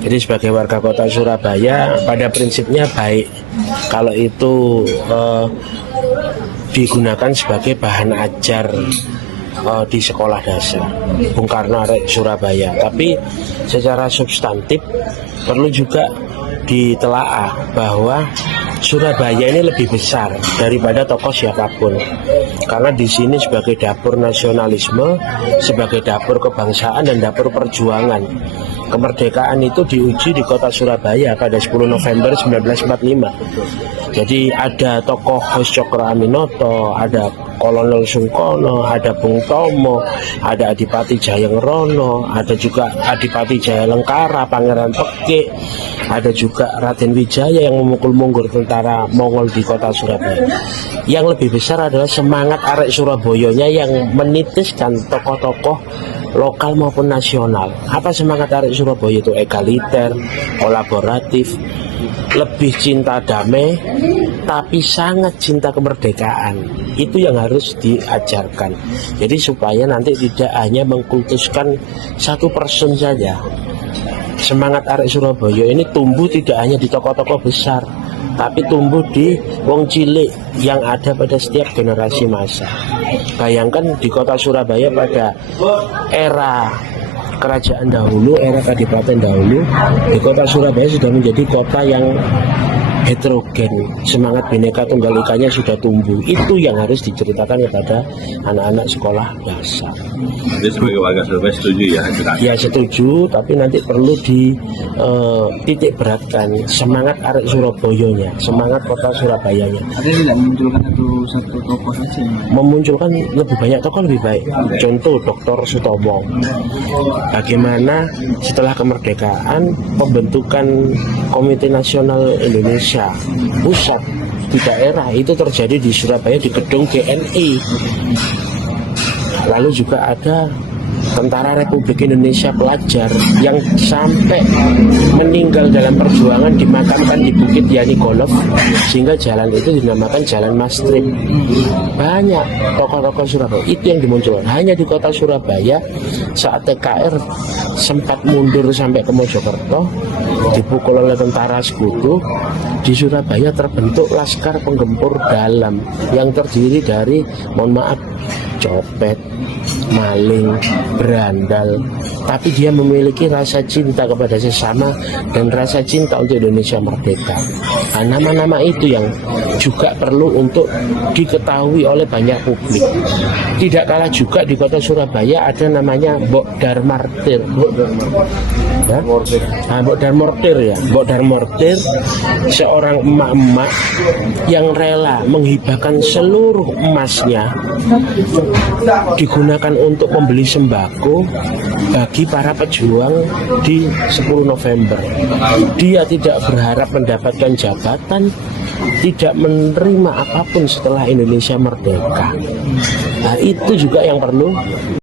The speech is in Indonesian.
Jadi sebagai warga kota Surabaya pada prinsipnya baik kalau itu digunakan sebagai bahan ajar di sekolah dasar Bung Karno arek Surabaya. Tapi secara substantif perlu juga ditelaah bahwa Surabaya ini lebih besar daripada tokoh siapapun. Karena di sini sebagai dapur nasionalisme, sebagai dapur kebangsaan dan dapur perjuangan. Kemerdekaan itu diuji di kota Surabaya pada 10 November 1945. Jadi ada tokoh Hos Cokro Aminoto, ada Kolonel Sungkono, ada Bung Tomo, ada Adipati Jayengrono, ada juga Adipati Jayalengkara, Pangeran Pekik, ada juga Raden Wijaya yang memukul mundur tentara Mongol di kota Surabaya. Yang lebih besar adalah semangat arek Surabayanya yang menitiskan tokoh-tokoh lokal maupun nasional. Apa semangat arek Surabaya itu? Egaliter, kolaboratif, lebih cinta damai, tapi sangat cinta kemerdekaan. Itu yang harus diajarkan. Jadi supaya nanti tidak hanya mengkultuskan satu person saja. Semangat arek Surabaya ini tumbuh tidak hanya di tokoh-tokoh besar, tapi tumbuh di wong cilik yang ada pada setiap generasi masa. Bayangkan di kota Surabaya pada era kerajaan dahulu, era kadipaten dahulu, di kota Surabaya sudah menjadi kota yang heterogen, semangat Bhinneka Tunggal Ikanya sudah tumbuh. Itu yang harus diceritakan kepada anak-anak sekolah dasar. Jadi sebagai warga Surabaya setuju ya? Ya setuju, tapi nanti perlu di titik beratkan semangat arek Surabayanya, semangat kota Surabayanya. Ada tidak memunculkan satu tokoh saja? Memunculkan lebih banyak tokoh lebih baik. Contoh Dr. Sutomo. Bagaimana setelah kemerdekaan pembentukan Komite Nasional Indonesia pusat di daerah itu terjadi di Surabaya di gedung GNI. Lalu juga ada Tentara Republik Indonesia Pelajar yang sampai meninggal dalam perjuangan dimakamkan di Bukit Yani Golf, sehingga jalan itu dinamakan Jalan Mastrip. Banyak tokoh-tokoh Surabaya itu yang dimunculkan. Hanya di kota Surabaya saat TKR sempat mundur sampai ke Mojokerto, dipukul oleh tentara sekutu. Di Surabaya terbentuk Laskar Penggempur Dalam yang terdiri dari, mohon maaf, copet, maling, berandal, tapi dia memiliki rasa cinta kepada sesama dan rasa cinta untuk Indonesia merdeka. Nah, nama-nama itu yang juga perlu untuk diketahui oleh banyak publik. Tidak kalah juga di kota Surabaya ada namanya Mbok Darmartir. Ya? Mbok Darmartir ya. Mbok Darmartir seorang emak-emak yang rela menghibahkan seluruh emasnya digunakan untuk membeli sembako bagi para pejuang di 10 November. Dia tidak berharap mendapatkan jabatan, tidak menerima apapun setelah Indonesia merdeka. Nah, itu juga yang perlu